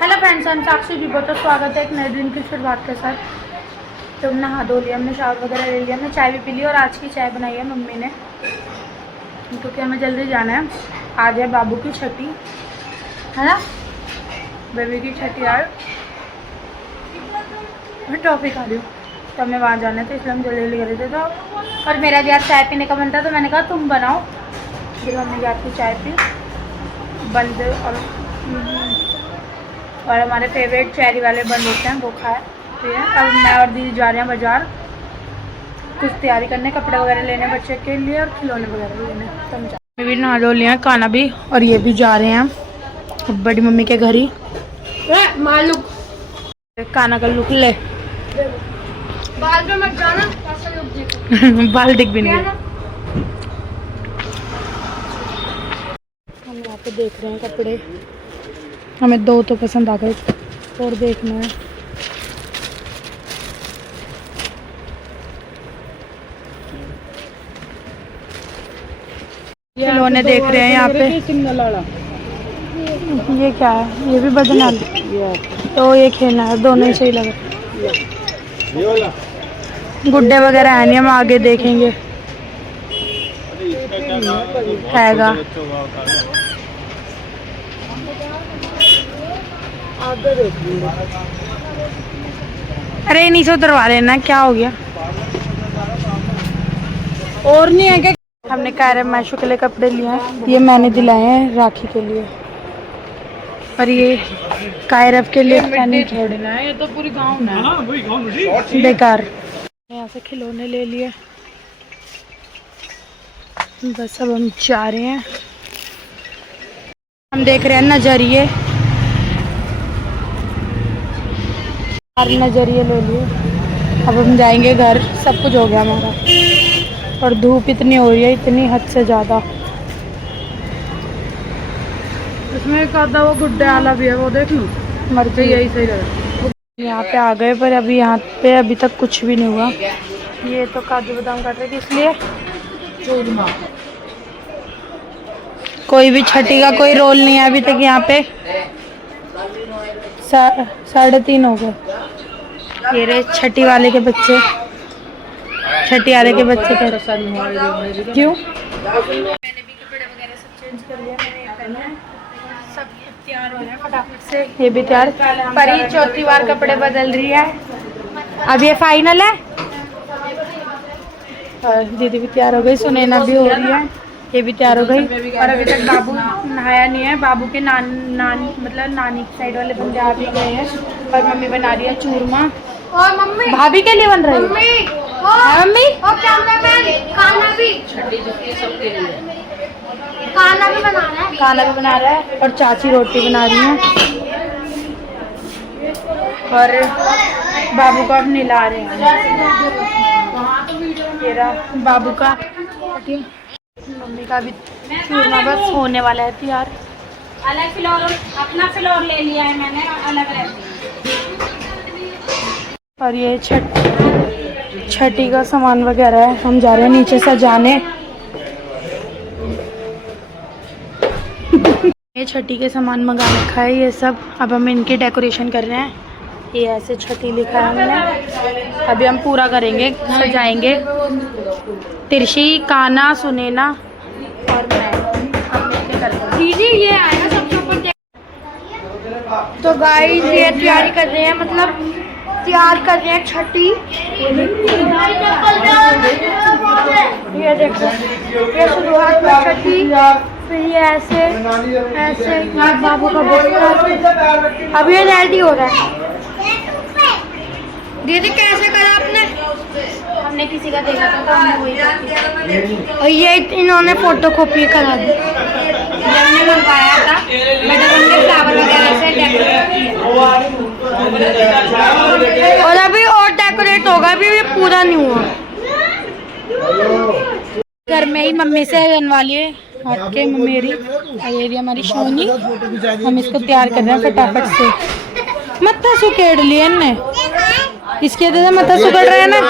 Hello friends, हम साक्षी जी बहुत स्वागत है एक नए दिन की शुरुआत के साथ। तो हमने नहा धो लिया, हमने शावर वगैरह ले लिया, हमने चाय भी पी ली और आज की चाय बनाई है मम्मी ने क्योंकि हमें जल्दी जाना है। आज है बाबू की छठी, है ना, बेबी की छठी। यार मैं टॉफी खा रही हूँ तो हमें वहाँ जाना है, तो इसलिए हम जल्दी जल्दी कर रहे थे। तो और मेरा यार चाय पीने का मन था तो मैंने कहा तुम बनाओ। फिर हमने यार की चाय पी बंद और हमारे फेवरेट चेरी वाले बंद होते हैं वो खाए। तो अब मैं और दीदी जा रहे हैं बाज़ार कुछ तैयारी करने, कपड़े वगैरह लेने बच्चे के लिए और खिलौने वगैरह लेने। तो हम मैं भी नहा धो लिया, खाना भी, और ये भी जा रहे हैं बड़ी मम्मी के घर ही। मालूक खाना का लुक ले, बाल पे मत जाना बाल दिख भी नहीं। हम यहाँ पे देख रहे हैं कपड़े, हमें दो तो पसंद आ गए और देखना है। खिलौने देख रहे हैं यहाँ पे। ये क्या है? ये भी बदनाम तो ये खेलना है, दोनों ही सही लगा। गुड्डे वगैरह है नहीं, हम आगे देखेंगे हैगा। अरे इन्हीं से उतरवा लेना, क्या हो गया? और नहीं है क्या? हमने कायरम मैशू के लिए कपड़े लिए हैं, ये मैंने दिलाए हैं राखी के लिए, और ये कायरब के लिए छोड़ना है। ये तो पूरी गाँव है बेकार। यहाँ से खिलौने ले लिए, बस अब हम जा रहे हैं। हम देख रहे हैं नजरिए, नजरिए ले लिए। अब हम जाएंगे घर, सब कुछ हो गया हमारा। और धूप इतनी हो रही है, इतनी हद से ज़्यादा। इसमें एक आधा वो गुड्डे वाला भी है, वो देख लूँ, मर के यही सही रहेगा। यहाँ पे आ गए, पर अभी यहाँ पे अभी तक कुछ भी नहीं हुआ। ये तो काजू बादाम काट रहे थे, इसलिए चूरमा। कोई भी छठी का कोई रोल नहीं है अभी तक यहाँ पे। 3:30 हो गए। ये रहे छठी वाले के बच्चे, छठी वाले के बच्चे क्यों? मैंने भी कपड़े वगैरह सब चेंज कर लिया, मैंने ये पहना है, सब तैयार हो रहे हैं फटाफट से। ये भी तैयार, परी चौथी बार कपड़े बदल रही है। अब ये फाइनल है। और दीदी भी तैयार हो गई, सुनैना भी हो रही है, ये भी तैयार हो गई। और अभी तक बाबू नहाया नहीं है। बाबू के मतलब नानी की साइड वाले बंदे आ भी गए हैं। और मम्मी बना रही है चूरमा, और मम्मी भाभी के लिए बन रही है। मम्मी और खाना भी बना रहा है और चाची रोटी बना रही है। और बाबू को अब नहला रहे हैं। मेरा बाबू का, मम्मी का भी चूरमा बस होने वाला है तैयार। अलग फ्लोर, अपना फ्लोर ले लिया है मैंने, अलग रहती। और ये छठी का सामान वगैरह है, हम जा रहे हैं नीचे सजाने। ये छठी के सामान मंगा रखा है ये सब, अब हम इनकी डेकोरेशन कर रहे हैं। ये ऐसे छठी लिखा है हमने, अभी हम पूरा करेंगे, सजाएंगे। तिरछी, काना, सुनैना और मैं दीदी ये आया सबसे ऊपर। तो गाइस ये तैयारी कर रहे हैं, मतलब तैयार कर रहे हैं छठी। ये देखो, ये शुरुआत में छठी, फिर ये ऐसे ऐसे बाबू का बोलना। अब ये रेडी हो रहा है। दीदी कैसे करा आपने? हमने किसी का देखा था तो हमने वही किया। और ये इन्होंने फोटो कॉपी करा दी, हमने मंगवाया था, मतलब हमने फ्लावर वगैरह से डेकोरेट किया। और अभी और डेकोरेट होगा, अभी ये पूरा नहीं हुआ। घर में ही मम्मी से बनवा लिए हट के, मेरी ये हमारी शोनी। हम इसको तैयार कर रहे हैं फटाफट से। मत्था सुकेड़ लिए ने इसके वजह से मत्था सुकड़ रहा है ना।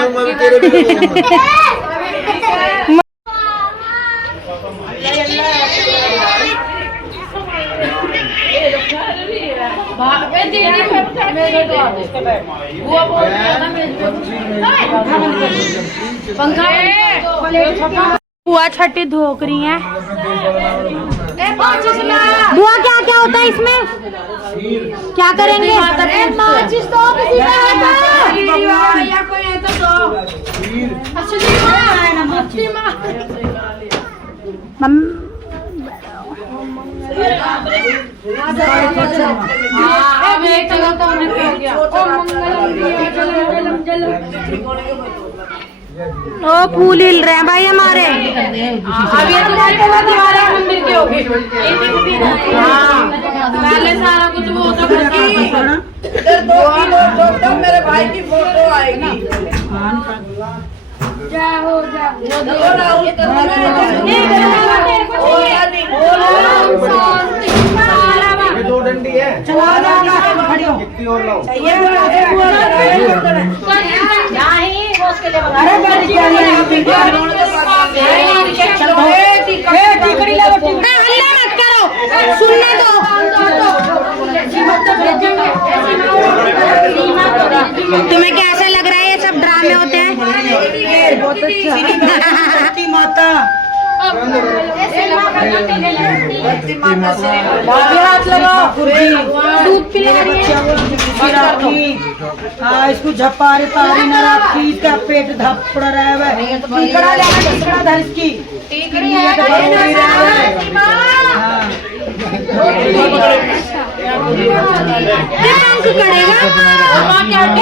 बुआ छठी धोक रही है। बुआ क्या क्या होता है इसमें, क्या करेंगे? ओ फूल हिल रहे हैं भाई हमारे। अब ये तुम्हारे मंदिर के होगी। पहले सारा कुछ वो तो मेरे भाई की फोटो आएगी। जाओ दो डंडी है, चला खड़ी हो। मत करो, सुनने दो। तुम्हें कैसा लग रहा है? ये सब ड्रामे होते हैं। बहुत अच्छा माता हाथ लगाओ। इसको झपारे तारी न रखी, इसका पेट धपड़ रहा है। टीकड़ा लेना, टीकड़ा धर इसकी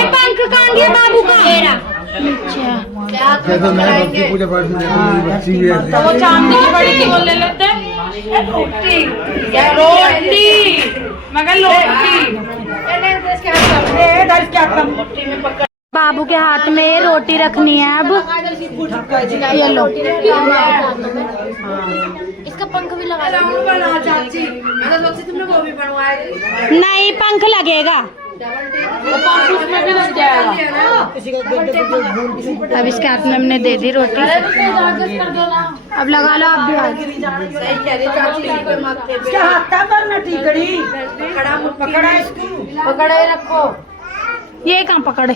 पंख कहाँ गया बाबू का? तो वो चांदी की बड़ी थी, वो ले लेते। रोटी मगर बाबू के हाथ में रोटी रखनी है। अब ये लो, इसका पंख भी लगा चाची। मैं तो सोची तुमने वो भी बनवाएगी। नहीं, पंख लगेगा। अब इसके हाथ में हमने दे दी रोटी। अब लगा लो आप भी हाथ। पकड़े रखो। ये कहाँ पकड़े?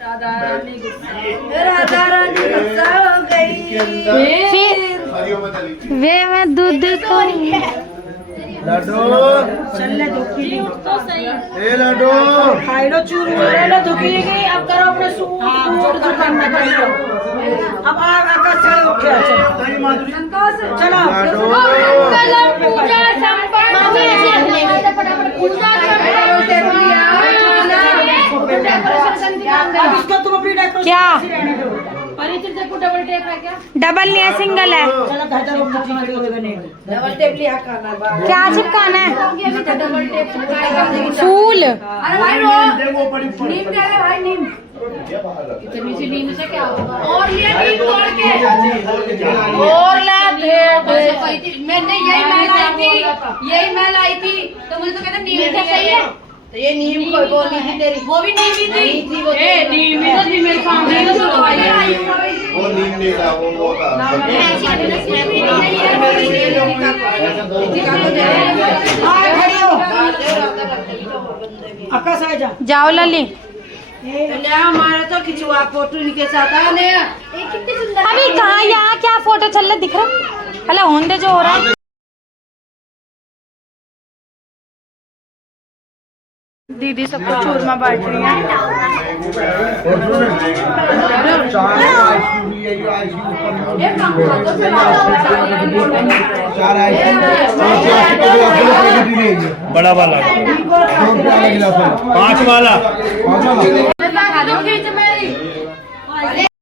राधा रानी गुस्सा हो गई। वे मैं दूध तो लड्डू चलने दो, ए लड्डू खाइलो चूर ले दुखी गई। अब करो अपने सूट करना करो। अब आकाश चले उठे चलो क्या डबल नहीं है, सिंगल है। डबल टेप लिया खाना। क्या चिपकाना है? फूल। अरे भाई नीम दे दे भाई, नीम। इतनी सी नीम से क्या होगा? और ये नीम तोड़ के और ला दे। मैंने यही मैं लाई थी तो मुझे तो कहते नीम सही है। तो ये नीम को बोली थी तेरी, वो भी नीम ही थी। ए नीम ही तो थी मेरे सामने। तो दवाई आई वो नीम नहीं था, वो था जाओ लली। हमारा तो खिंचवा फोटो इनके साथ आने। अभी कहाँ, यहाँ क्या फोटो चल रहा दिख रहा? अला होंदे जो हो रहा है। दीदी सबको चूरमा बांट रही है। बड़ा वाला 5 वाला।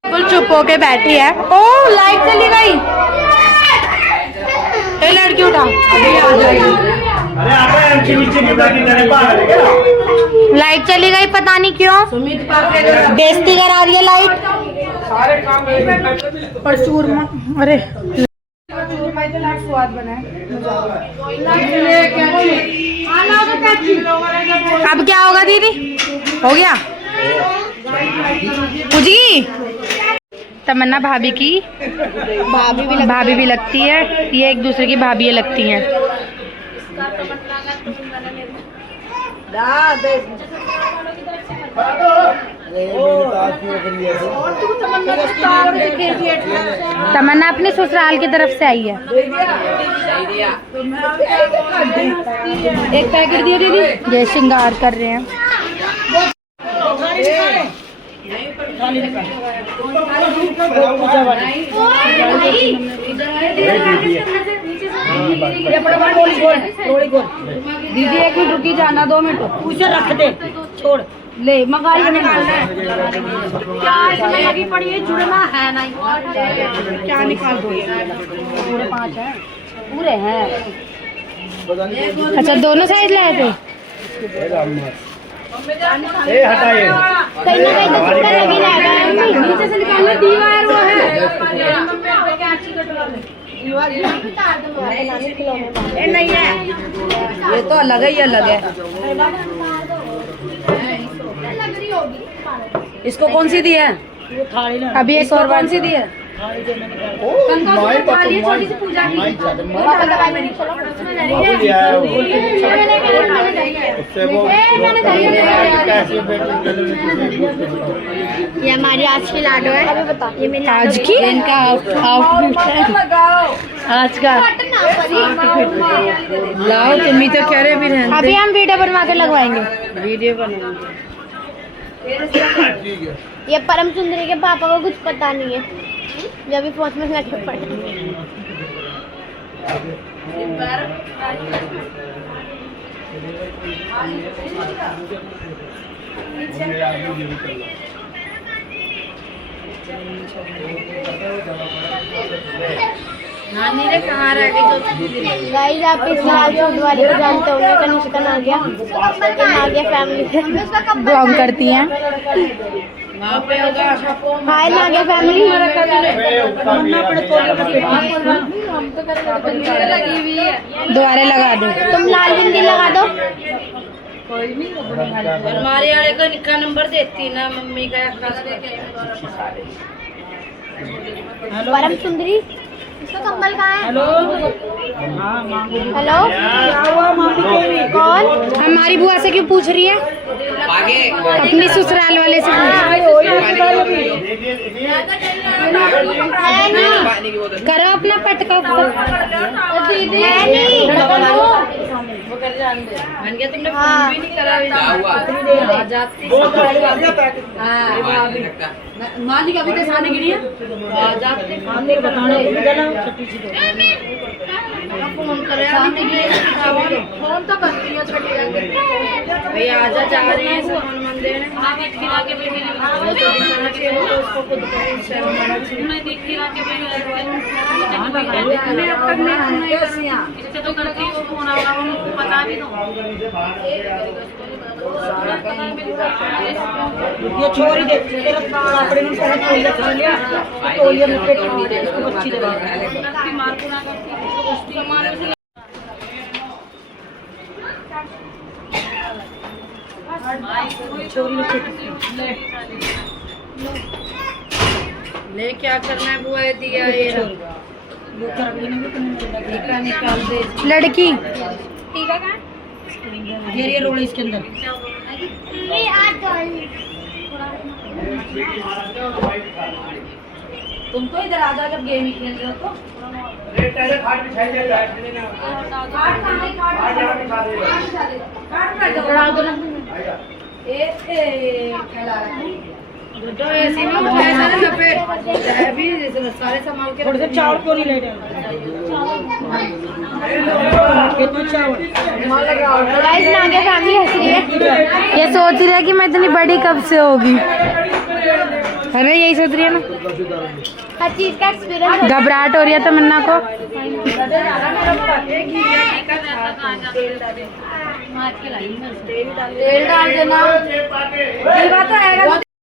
बिल्कुल चुप होके बैठी है। ओ लाइट चली गई। ये लड़की उठा, अभी आ जाएगी। लाइट चली गई, पता नहीं क्यों। बेइज्जती करा रही है लाइट। और चूरमा, अरे स्वाद बना है। अब क्या होगा दीदी? हो गया पूजी। तमन्ना भाभी की भाभी भी लगती है। ये एक दूसरे की भाभी लगती हैं। तमन्ना अपने ससुराल की तरफ से आई है। एक पैकेट दिए दीदी। ये श्रृंगार कर रहे हैं। दीदी 1 मिनट रुकी, जाना 2 मिनट उसे रख दे, छोड़ ले मंगाई क्या इसमें लगी पड़ी है, जुड़ना है नहीं, क्या निकाल दो, पूरे 5 हैं, पूरे हैं। अच्छा दोनों साइज लाए थे। हटाइए कहीं ना कहीं तो चक्कर लगी रहेगा। नीचे से निकालना दीवार वो है। नहीं है, ये तो अलग ही अलग है। इसको कौन सी दी है? अभी एक और कौन सी दी है? ये हमारी आज की लाडो है। ये मेरी आज की इनका आउटफिट है आज का। लाओ तुम्ही तो कह रहे भी रहने। अभी हम वीडियो बनवा के लगवाएंगे। वीडियो बनाएंगे। ये परम सुंदरी के पापा को कुछ पता नहीं है, जब भी फौज में लगे पड़े। नानी ने कहाँ रह गई? गाइस आप इस लाल सूट वाले को जानते होंगे, कनिष्का नागिया। ये नागिया फैमिली ब्लॉग करती हैं। हाय नागिया फैमिली। दोबारा लगा दो। तुम लाल बिंदी लगा दो। हमारे वाले को निक्का नंबर देती ना मम्मी का। परम सुंदरी, इसका कंबल कहाँ है? हेलो कौन? हमारी बुआ से क्यों पूछ रही है? अपनी ससुराल वाले से करो अपना पटका। तुमने फोन भी नहीं करा। मानी का अभी तो साने गिरी है। फोन करे फोन तो करती है भाई, आजा जा रहे हैं सामान मंदिर। ये छोरी दे तेरा कपड़े में पहले तौलिया खा लिया, तौलिया में पेट में दे, इसको बच्ची दे। छोरी ले क्या करना है बुआ? दिया ये निकाल दे। लड़की टीका कहाँ? ये रोल इसके अंदर। तुम तो इधर आ जाओ जब गेम ही खेल रहे हो तो। ऐसे में ऐसा ना लपेट सारे संभाल के। थोड़े से चावल क्यों नहीं ले रहे? कितना चावल? गाइस नागिया फैमिली हंस रही है। ये सोच रही है कि मैं इतनी बड़ी कब से होगी। अरे यही सोच रही है ना। हर चीज का एक्सपीरियंस। घबराहट हो रही है तमन्ना को। तेल डाल देना।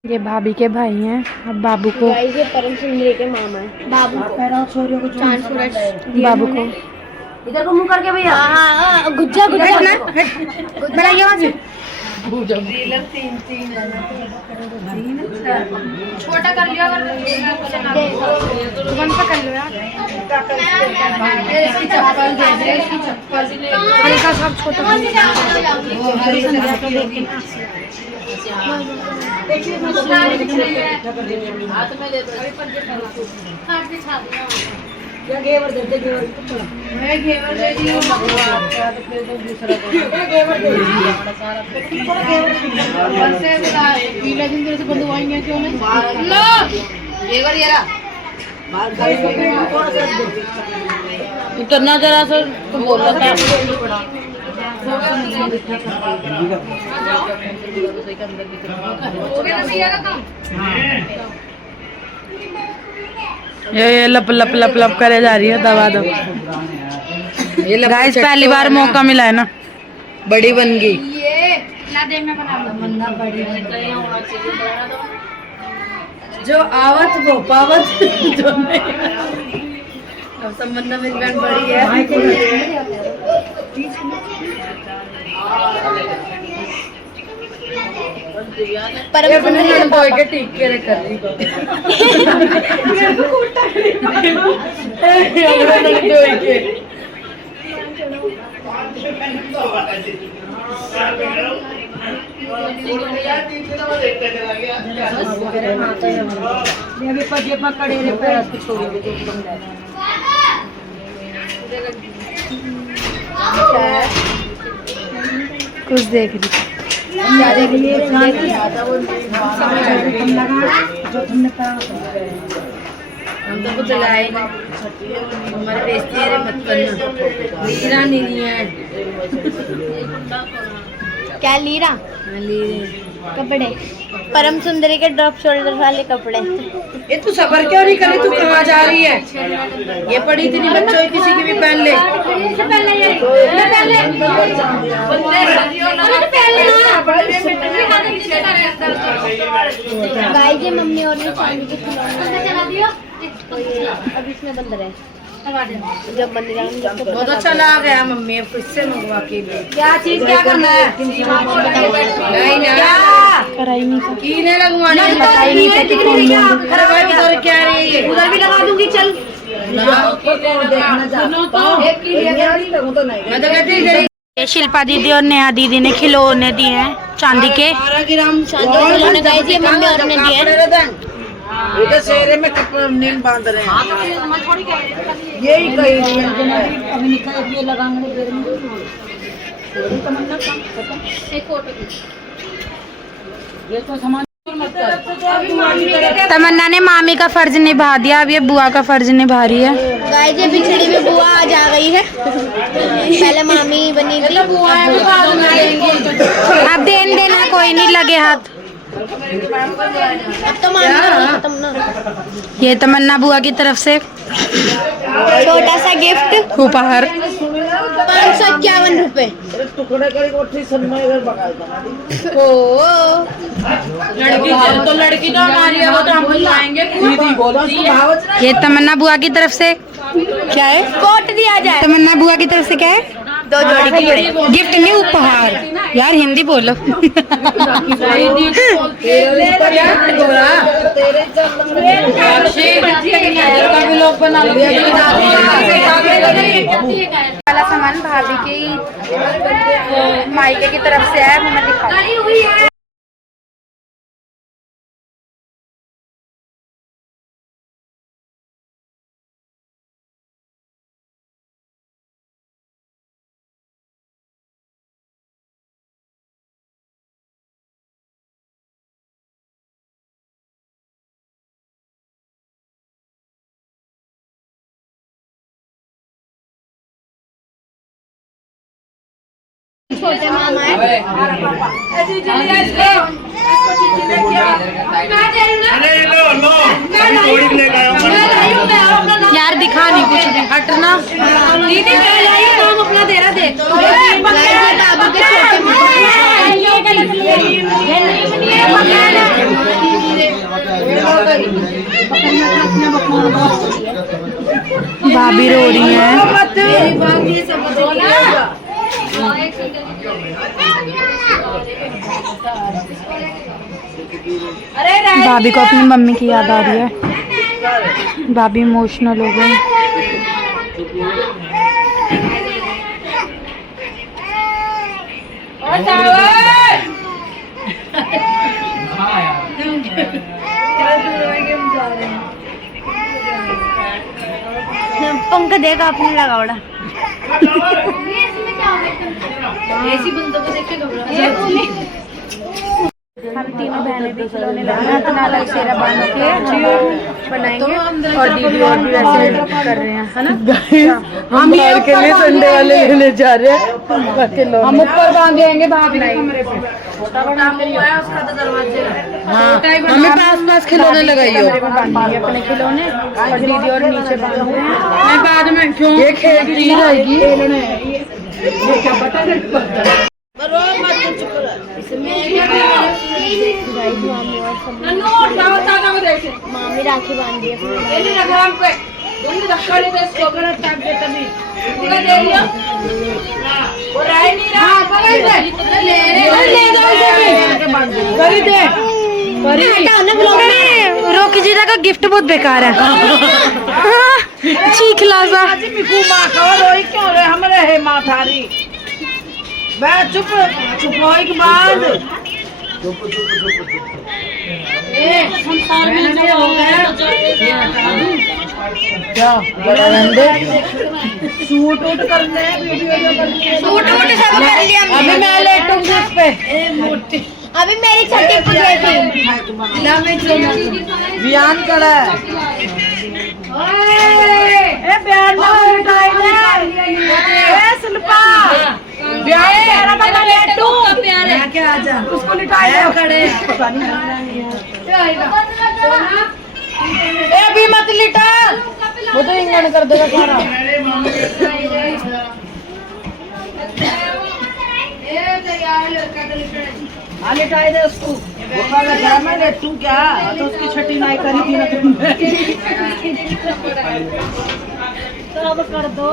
ये भाभी के भाई हैं। अब बाबू को गाइस ये परम सुंदरी के मामा है। बाबू चांद सूरज बाबू को इधर को मुंह करके भैया। गुज्जा गुज्जा बनाइए वहाँ से। डीलर तीन है ना, छोटा कर लिया अगर दुकान पर कर लो यार। इसकी चप्पल दे दे, इसकी चप्पल हल्का सा छोटा कर लो। घेवर दे दी उतरना जरा सा तो बोल रहा था। ये लप लप लप लप करे जा रही है, दबा दो। गाइस पहली बार मौका मिला है ना, बड़ी बन गई। ये ला दे मैं बना दूंगा बड़ी जो आवत वो पावत जो नहीं। अब समन्ना मेरी बहन बड़ी है। पर अपने लड़कों के ठीक के कर रही कुछ देख रही हम तो कुछ लाए हमारे बेइज्जती है मत करना। लीरा नहीं है क्या लीरा कपड़े परम सुंदरी के ड्रॉप शोल्डर वाले कपड़े। ये तू सबर क्यों नहीं कर रही, तू कहाँ जा रही है? ये पड़ी इतनी बच्चों किसी की भी पहन ले। गाय जी मम्मी और भी चांदी के खिलौने अब इसमें बंद रहे, जब बंद जाएंगे बहुत अच्छा लगा गया मम्मी, अब फिर से मंगवा के क्या चीज क्या करना है? नहीं ना कराई नहीं कीने लगवाने बताई नहीं था कि कौन उधर क्या रही है, उधर भी लगा दूंगी चल। मैं तो कहती इधर ही। ये शिल्पा दीदी और नेहा दीदी ने खिलौने दिए हैं चांदी के। 12 ग्राम चांदी के खिलौने गाय जी मम्मी और ने दिए। इधर शेरे में कपड़े नील बांध रहे हैं, यही कही रही है। तमन्ना ने मामी का फर्ज निभा दिया, अब ये बुआ का फर्ज निभा रही है। गाय जी बिछड़ी में बुआ आज आ गई है, पहले मामी बनी थी। अब देन देना कोई नहीं, लगे हाथ। अब तो मामी का खत्म ना। ये तमन्ना बुआ की तरफ से छोटा सा गिफ्ट उपहार। 551 रुपए। ओ लड़की तो हमारी है, वो तो हम लाएंगे। ये तमन्ना बुआ की तरफ से क्या है? कोट दिया जाए। तमन्ना बुआ की तरफ से क्या है? 2 जोड़ी कपड़े। गिफ्ट नहीं, उपहार। यार हिंदी बोलो। वाला सामान भाभी के मायके की तरफ से है, मैं दिखा। छोटे मामा है। यार दिखा नहीं कुछ भी, हटना। दीदी काम अपना दे रहा देख। बाबू के छोटे भाभी रो रही है। भाभी को अपनी मम्मी की याद आ रही है। भाभी इमोशनल हो गई। पंख देगा अपने लगावड़ा। ऐसी बंदों को देख के घबरा हम तीनों बहनें भी खिलौने लगाए अपना अलग सेरा बांध के बनाएंगे और दीदी और भी वैसे कर रहे हैं, है ना। हम बाहर के लिए संडे वाले लेने जा रहे हैं। हम ऊपर बांधेंगे भाभी के कमरे पे। हाँ, हमें पास खिलौने लगाइयो। बांधेंगे अपने खिलौने और दीदी और नीचे बांध रहे हैं। मैं बाद में क्यों ये खेलती रहेगी। मामी राखी बांध दी रोकी जीजा का गिफ्ट बहुत बेकार है। चीखला सा। हमारे है माथारी चुप चुप हो के बाद शूट उट करने सूट वूट सब कर लिया। अभी मैं लेटूंगी इस पे। अभी मेरी छठी पूरी थी। बयान करा बयान शिल्पा क्या आजा उसको लिटाया खड़े अभी मत लिटा वो तो इंगन कर देगा सारा। लिटाई दे उसको मैं लेटू क्या तो उसकी छठी नाई करी थी ना तुमने। तो अब कर दो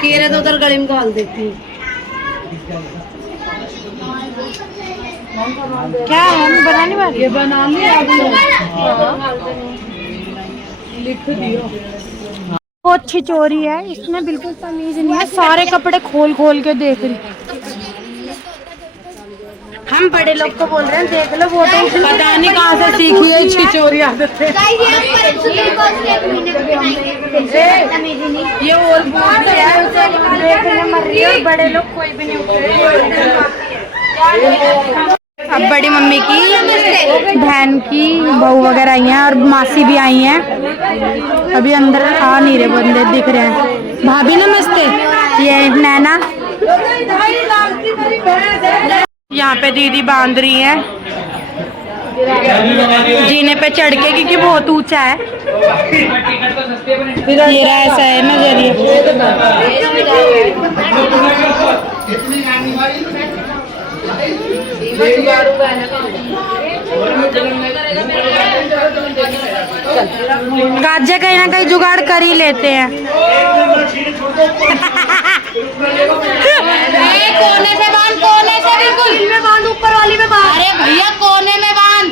कीरे तो उधर गली में घाल देती। क्या है हम बनाने वाले? ये बना लिया लिख दियो। बहुत अच्छी चोरी है, इसमें बिल्कुल तमीज नहीं है। सारे कपड़े खोल खोल के देख रही। हम बड़े लोग को बोल रहे हैं देख लो, वो तो पता नहीं कहाँ से सीखी है अच्छी चोरी आदत है। ये और देखने मर रही है और बड़े लोग कोई भी नहीं उठ रहे। अब बड़ी मम्मी की बहन की बहू वगैरह आई हैं और मासी भी आई हैं। अभी अंदर आ नहीं रहे बंदे, दिख रहे हैं। भाभी नमस्ते। ये नैना यहाँ पे दीदी बांध रही हैं जीने पे चढ़ के, क्योंकि बहुत ऊंचा है। ये ऐसा है नजरिए। गाजे कहीं ना कहीं जुगाड़ कर ही लेते हैं। कोने से बांध, कोने से बिल्कुल में बांध, ऊपर वाली में बांध। अरे भैया कोने में बांध,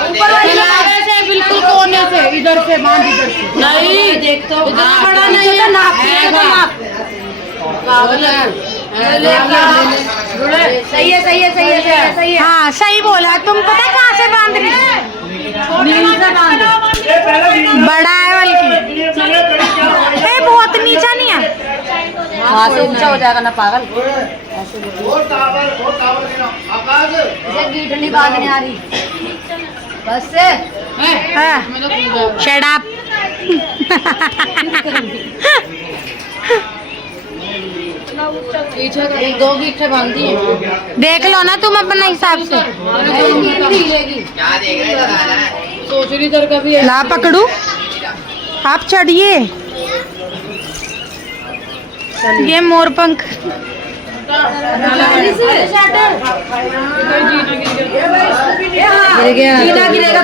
ऊपर वाली में से बिल्कुल कोने से, इधर से बांध, इधर से नहीं। देख तो इतना बड़ा नहीं है, नाप के तो नाप। सही है, सही है, सही है, सही है। हाँ सही बोला। तुम पता कहाँ से बांध रही हो? बड़ा है बल्कि, बहुत नीचा नहीं है। वहाँ से ऊंचा हो जाएगा ना पागल। इसे गीठनी बांधने आ रही बस से। Shut up. एक दो गीठे बांधी है। देख लो ना तुम अपने हिसाब से। सोच रही इधर का भी ला पकड़ू, आप चढ़िए। ये मोरपंख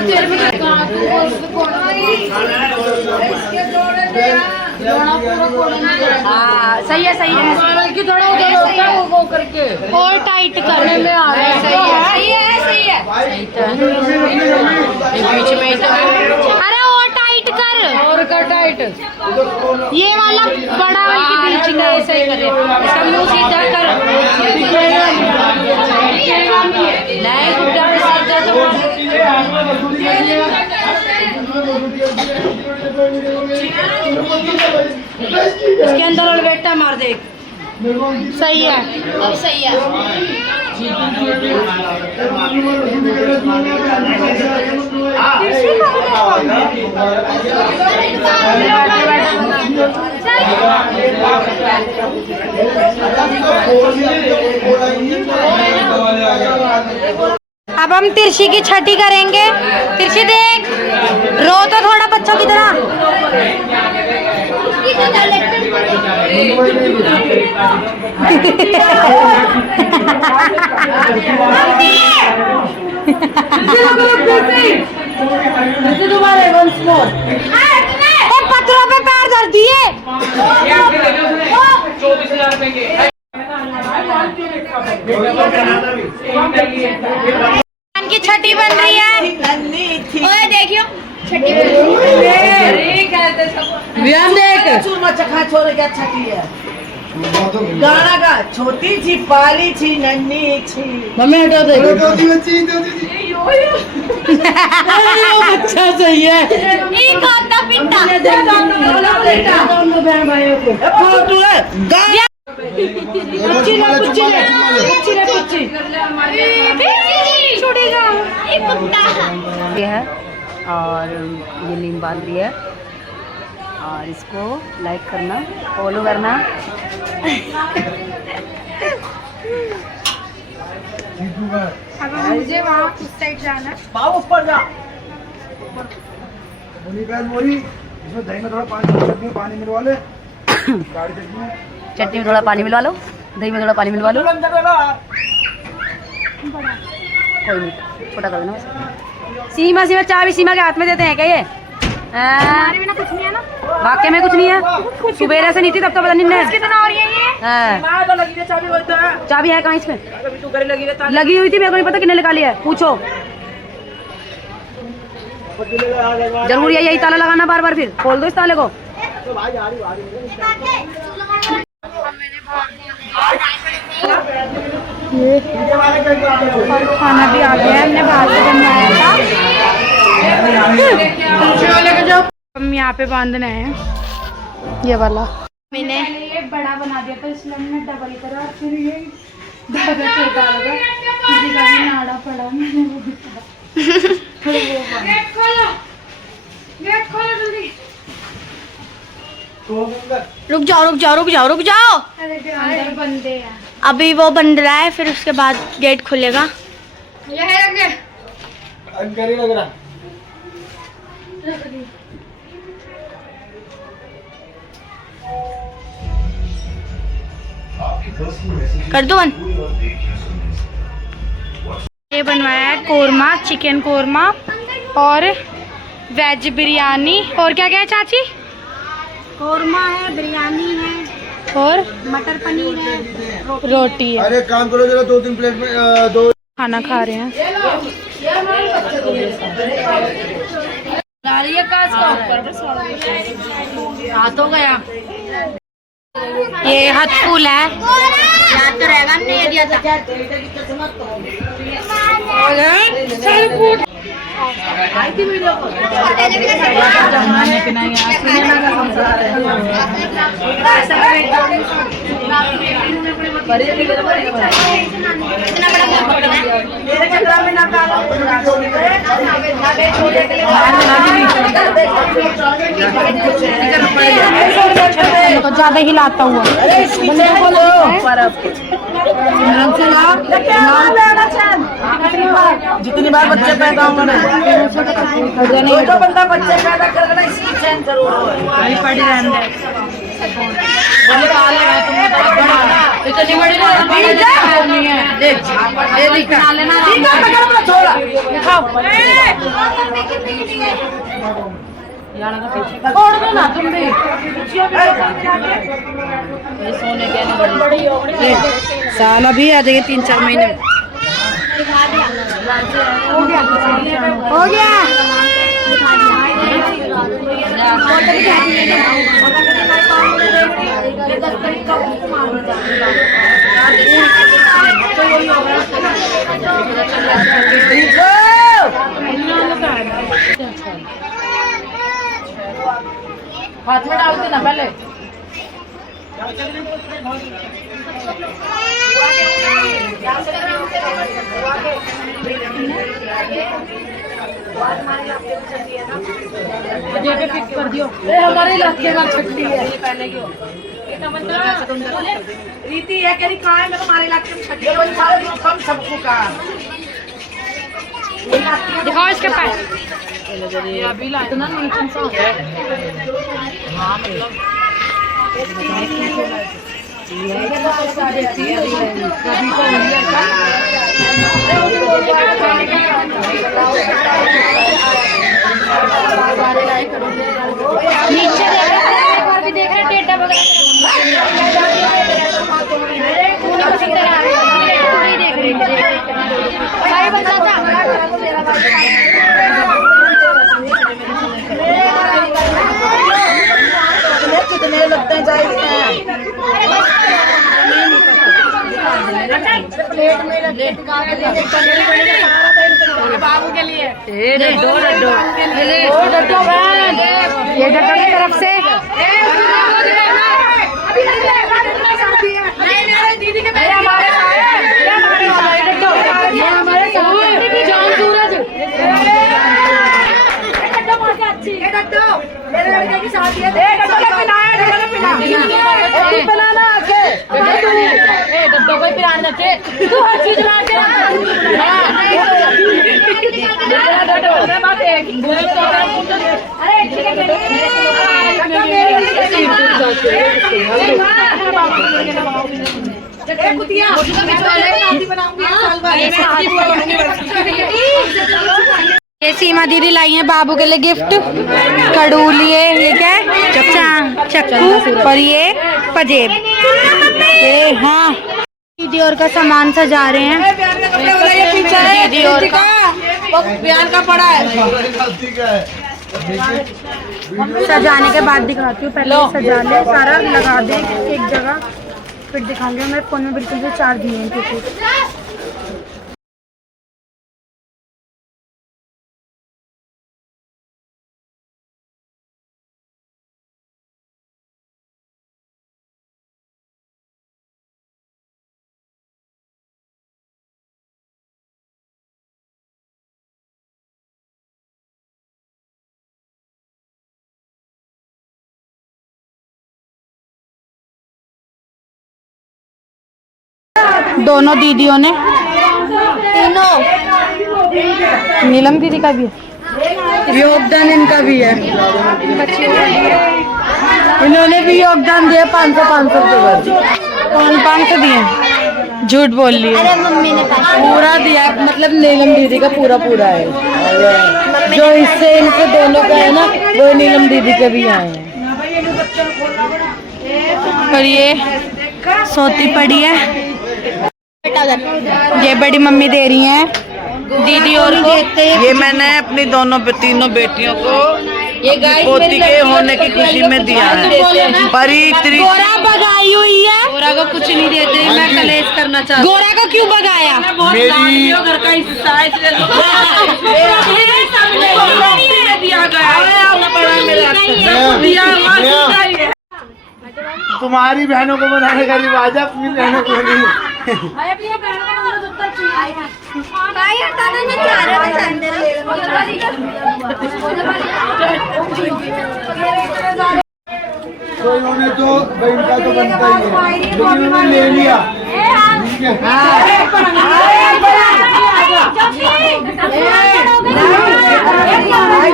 गिर गया। सही है सही है कि थोड़ा उधर होता है वो करके और टाइट करने में आ रहा है। सही है सही है सही है ये बीच में ही तो अरे और टाइट कर, और का टाइट ये वाला बड़ा वाली बीच में सही करे इसका मुंह सीधा कर नहीं गुड्डा सीधा इसके अंदर और बेटा मार दे सही है। अब सही है अब हम तिरछी की छठी करेंगे। तिरछी देख, रो तो थोड़ा बच्चों की तरह। ए, पत्थरों पे पैर धर दिए। की छठी बन रही है। ओए देखियो छठी चूरमा चखा छोड़ क्या छठी है गाना गा छोटी सी पाली थी नन्ही थी मम्मी हटो दे अच्छा सही है ई खाता पिता ये है और ये नीम बांध रही है और इसको लाइक करना फॉलो करना अब मुझे वहाँ उस साइड जाना। बाबू ऊपर जा इसमें दही में थोड़ा पानी मिलवा ले। चटनी में थोड़ा पानी मिलवा लो दही में थोड़ा पानी मिलवा लो कोई नहीं छोटा कर देना सीमा सीमा चाबी सीमा के हाथ में देते हैं क्या ये कुछ नहीं है ना, वाकई में कुछ नहीं है सुबेरे से नहीं थी तब तो पता नहीं चाबी है कहाँ इसमें लगी हुई थी मेरे को नहीं पता कितने निकाली है पूछो जरूर यही ताला लगाना बार बार फिर खोल दो इस ताले को खाना भी आ गया है, हमने बाहर से बनवाया था। हम यहाँ पे बांधना है ये वाला। मैंने ये बड़ा बना दिया था इसलिए हमने डबल करा, फिर ये धागा छोटा लगा, किसी का भी नाड़ा पड़ा, मैंने वो भी रुक जाओ रुक जाओ रुक जाओ रुक जाओ, अंदर बंदे हैं। अभी वो बन रहा है फिर उसके बाद गेट खुलेगा। ये है आगे। लग रहा कर दो बंद। ये बनवाया है कोरमा, चिकन कोरमा और वेज बिरयानी और क्या क्या है चाची? कोरमा है बिरयानी है और मटर पनीर है रोटी है। अरे काम करो जरा 2-3 प्लेट में दो खाना खा रहे हैं। हाथ हो गया ये हाथ फूल है। याद तो रहेगा नहीं दिया था तो ज्यादा हिलाता हुआ जितनी बार बच्चे पैदा होंगे जो बंदा बच्चे पैदा कर इसकी चैन जरूर हो इतनी बड़ी छोड़ दो ना तुम भी। ये सोने के बड़ी हो गई। साल अभी आ जाएगी 3-4 महीने में। हो गया। हाथ में डालते ना पहले। फिक्स कर दियो। हमारे इलाके में छुट्टी है पहले की। रीति है कह रही कहाँ है? मैं हमारे इलाके में छुट्टी है। कम सबको कहा दिखाओ इसके पैर। अभी ला इतना नीचे सा। हाँ मतलब नीचे देख रहे हैं, एक और भी देख रहे हैं टेढ़ा वगैरह। देख रहे हैं भाई बता था। कितने लगते हैं प्लेट में बाबू के लिए डड्डो ये डड्डो की तरफ से दीदी के हमारे सूरज मेरे लड़के की शादी है। बनाना आके डब्बो को पिलाना चाहिए। तू हर चीज लाके ये सीमा दीदी लाई है बाबू के लिए गिफ्ट। कड़ू लिए, ये क्या है? चक्कू और ये पजेब। ये हाँ दीदी और का सामान सजा रहे हैं। दीदी और का बयान का पड़ा है। सजाने के बाद दिखाती हूँ। पहले सजा ले, सारा लगा दे एक जगह, फिर दिखाऊंगी। मेरे फोन में बिल्कुल से चार्ज नहीं है क्योंकि दोनों दीदियों ने, तीनों, नीलम दीदी का भी है योगदान, इनका भी है। इन्होंने भी योगदान दिया 500 रुपये 500 दिए। झूठ बोल रही है। अरे मम्मी ने पूरा दिया, मतलब नीलम दीदी का पूरा है। जो इससे इनके दोनों का है ना, वो नीलम दीदी के भी आए हैं। और ये सोती पड़ी है, ये बड़ी मम्मी दे रही हैं दीदी और को। ये मैंने अपनी तीनों बेटियों को पोती के होने की खुशी में दिया है। परी गोरा बगाई हुई है। गोरा को कुछ नहीं देते, मैं कलेश करना चाहती हूँ। गोरा को क्यों बगाया? मेरी घर का हिस्सा है इसलिए दिया गया है। तुम्हारी बहनों को बनाने का रिवाज है, अपनी बहनों को नहीं। तो इन्होंने तो इनका तो बनता ही है, लेकिन उन्होंने ले लिया।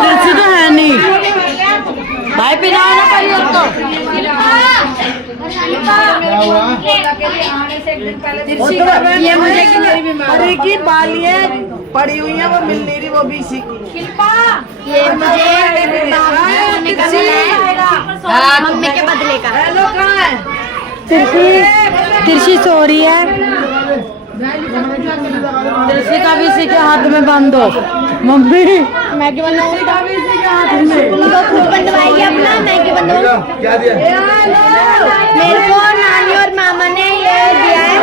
जैसे तो है नहीं भाई, पिलाओ ना पहले उसको। ये मुझे की मेरी बीमारी की बाल, ये पड़ी हुई है वो मिल नहीं रही, वो भी इसी की। ये मुझे होने का मिला है मम्मी के बदले का। हेलो कहाँ है? तिरछी सो रही है। तिरछी का भी इसी के हाथ में बांधो मम्मी। मैं क्यों बनाऊँ? का भी इसी के हाथ में बनवाएगी अपना। मैं क्यों बनवाऊँ? क्या दिया? मेरे को नानी और मामा ने ये दिया है।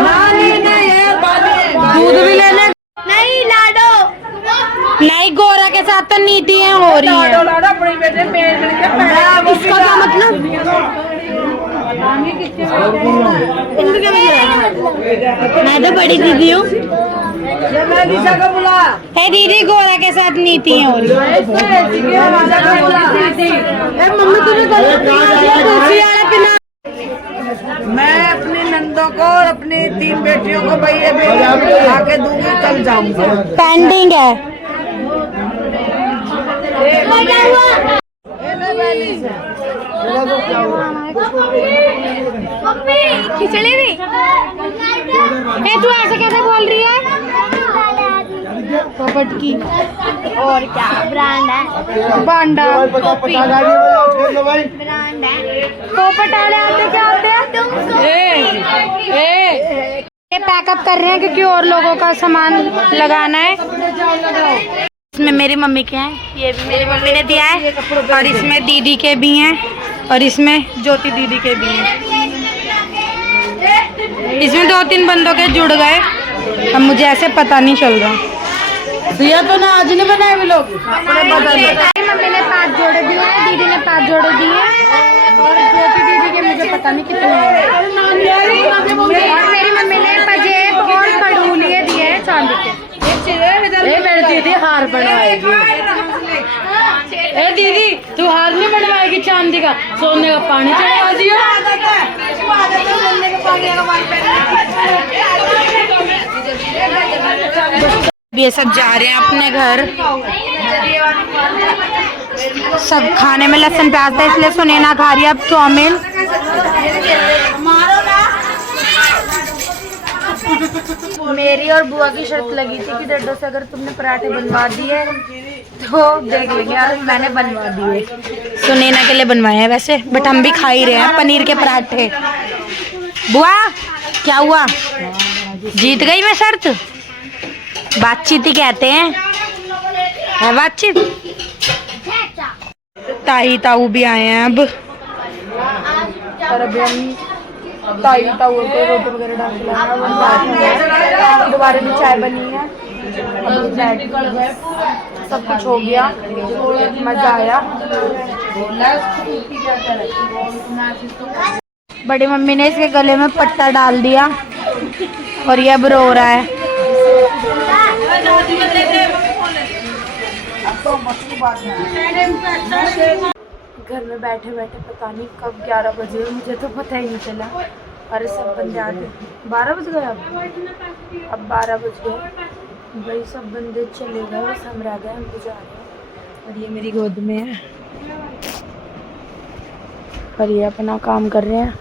दूध भी लेने नहीं, लाडो नहीं, गोरा के साथ तो नीतियाँ हो रही हैं। इसका क्या मतलब? इनका क्या मतलब? मैं तो बड़ी दीदी हूँ। है दीदी, गोरा के साथ नीतियाँ हो रही हैं। मम्मी तुम्हें मैं अपनी नंदों को और अपनी 3 बेटियों को भाई अभी आके दूंगी, कल जाऊंगी। पेंडिंग है। खिचड़ी भी तू ऐसे कैसे बोल रही है? पोपट की और क्या ब्रांड है? बांडा कॉपी ब्रांड है। पोपट वाले आते क्या आते हैं? ये पैकअप कर रहे हैं क्योंकि और लोगों का सामान लगाना है। इसमें मेरी मम्मी के हैं, ये भी मेरी मम्मी ने दिया है, और इसमें दीदी के भी हैं, और इसमें ज्योति दीदी के भी हैं। इसमें 2-3 बंदों के जुड़ गए, अब मुझे ऐसे पता नहीं चल रहा। दिया तो ना आज नहीं बनाए भी लोग। मम्मी ने 5 जोड़े दिए हैं, दीदी ने 5 जोड़े दिए हैं, और ज्योति दीदी के मुझे पता नहीं कितने हैं। मेरी मम्मी ने पंजेब और खड़ूलिए दिए हैं चांदी के। मेरी दीदी हार बनवाएगी। ए दीदी, तू हार नहीं बनवाएगी चांदी का? सोने का पानी चढ़वा दिया। ये सब जा रहे हैं अपने घर। सब खाने में लहसुन प्याज था, इसलिए सुनैना खा रही है अब चाउमीन। मेरी और बुआ की शर्त लगी थी कि डड्डो से अगर तुमने पराठे बनवा दिए तो देख लेंगे, और मैंने बनवा दिए। सुनैना के लिए बनवाए हैं वैसे, बट हम भी खा ही रहे हैं पनीर के पराठे। बुआ क्या हुआ? जीत गई मैं शर्त? बातचीत ही कहते हैं, है बातचीत। ताई ताऊ भी आए हैं अब, और अभी हम ताई ताऊ को रोटी वगैरह डाल के लाए हैं। दोबारा भी चाय बनी है, सब कुछ हो गया, मजा आया। बड़ी मम्मी ने इसके गले में पट्टा डाल दिया और ये अब रो रहा है। घर में बैठे बैठे पता नहीं कब 11 बजे, मुझे तो पता ही नहीं चला। अरे सब बंदे आ गए, 12 बज गए अब 12 बज गए भाई, सब बंदे चले गए, बस हम रह गए, हम तो जा रहे हैं। और ये मेरी गोद में है, और ये अपना काम कर रहे हैं,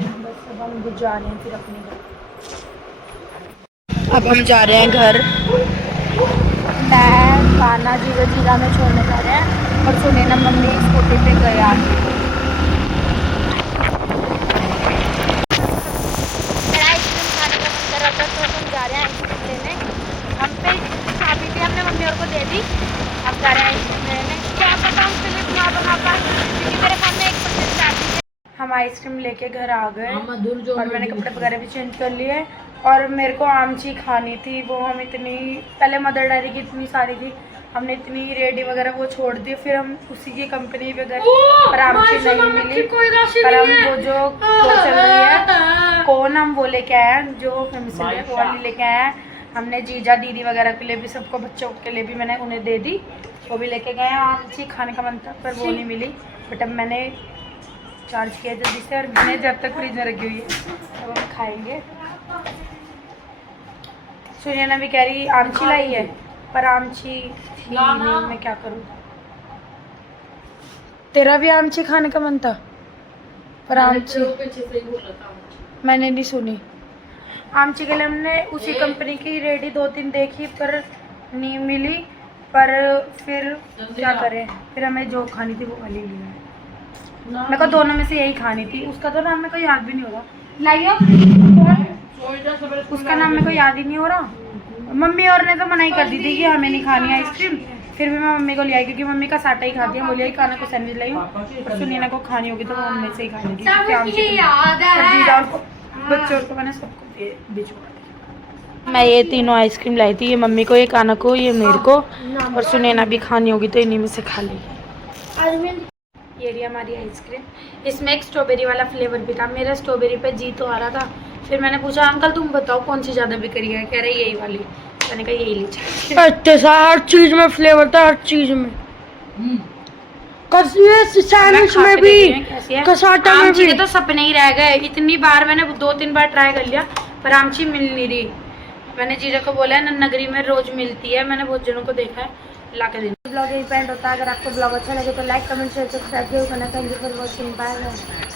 बस अब हम जा रहे हैं फिर अपने घर। अब हम जा रहे हैं घर। खाना जीरा में छोड़ने जा रहे हैं, और सुनैना मम्मी स्कूटी पे गया। मेरा आइसक्रीम खाने का मन कर रहा था, तो हम जा रहे हैं आइसक्रीम लेने। हम पे चाबी भी हमने मम्मी और को दे दी, अब जा रहे हैं आइसक्रीम लेने। क्या पता उसके लिए ना बना पाए, क्योंकि मेरे सामने 1% चाबी है। हम आइसक्रीम लेके घर आ गए, और मैंने कपड़े वगैरह भी चेंज कर लिए, और मेरे को आमची खानी थी। वो हम इतनी पहले मदर डेयरी की इतनी सारी थी, हमने इतनी रेडी वगैरह वो छोड़ दी, फिर हम उसी की कंपनी पे गए, पर आमची नहीं मिली। पर हम वो जो चल रही है कौन, हम वो लेके आए हैं, जो फेमस है वो वाली लेके आए हैं। हमने जीजा दीदी वगैरह के लिए भी, सबको बच्चों के लिए भी मैंने उन्हें दे दी, वो भी लेके गए हैं। आमची खाने का मन था पर वो नहीं मिली, बट अब मैंने चार्ज किया जल्दी से, और मैंने जब तक फ्रिज में रखी हुई है तब हम खाएंगे। सुनैना भी कह रही आमची लाई है, पर आमची नहीं, मैं क्या करूं। तेरा भी आमची खाने का मन था, पर आमची मैंने नहीं सुनी। आमची के लिए हमने उसी कंपनी की रेडी 2-3 देखी पर नहीं मिली, पर फिर क्या करें, फिर हमें जो खानी थी वो वाली ली है। मेरे को दोनों में से यही खानी थी, उसका तो नाम मेरे को याद भी नहीं हो रहा। लाइयो उसका नाम मेरे को याद ही नहीं हो रहा। मम्मी और ने तो मनाही कर दी थी कि हमें नहीं खानी आइसक्रीम, फिर भी मैं मम्मी को ले आई क्योंकि मम्मी का साटा ही खाती है। बोली आई खाना को सैंडविच लाई हूँ, और सुनीना को खानी होगी तो वो मम्मी से ही खाएगी। बच्चों को मैंने सबको भिजवा। मैं ये तीनों आइसक्रीम लाई थी, ये मम्मी को, ये काना को, ये मेरे को, और सुनैना भी खानी होगी तो इन्हीं में से खा ली। ये रही हमारी आइसक्रीम, इसमें एक स्ट्रॉबेरी वाला फ्लेवर भी था। मेरा स्ट्रॉबेरी पे जी तो आ रहा था, फिर मैंने पूछा अंकल तुम बताओ कौन सी ज़्यादा बिक रही है, कह रहे यही वाली। मैंने कहा यही लीजिए। हर चीज़ में फ्लेवर था, हर चीज़ में, सैंडविच में भी, कसाटा में भी। तो सपने ही रह गए, इतनी बार मैंने 2-3 बार ट्राई कर लिया पर आमची मिल नहीं रही। मैंने जीजा को बोला है नगरी में रोज मिलती है, मैंने बहुत जनों को देखा है ला के देना। ब्लॉग यही पेंड होता है। अगर आपको ब्लॉग अच्छा लगे तो लाइक कमेंट शेयर सब्सक्राइब जरूर करना। Thank you for watching, bye bye.